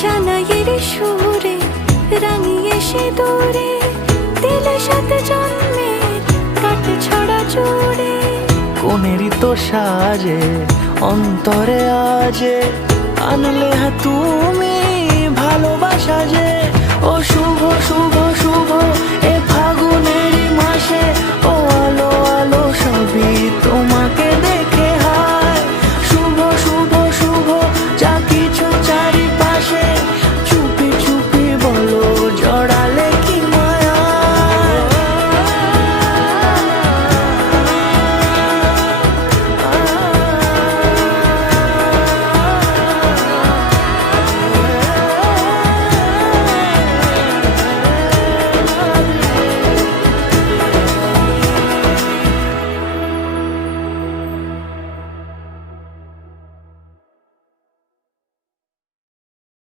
সানাইয়ের সুরে রাঙিয়ে সে দূরে দিলে সাথে জন্মের কাট ছড়া জুড়ে। কোনেরই তো সাজে অন্তরে আজে আনলে তুমি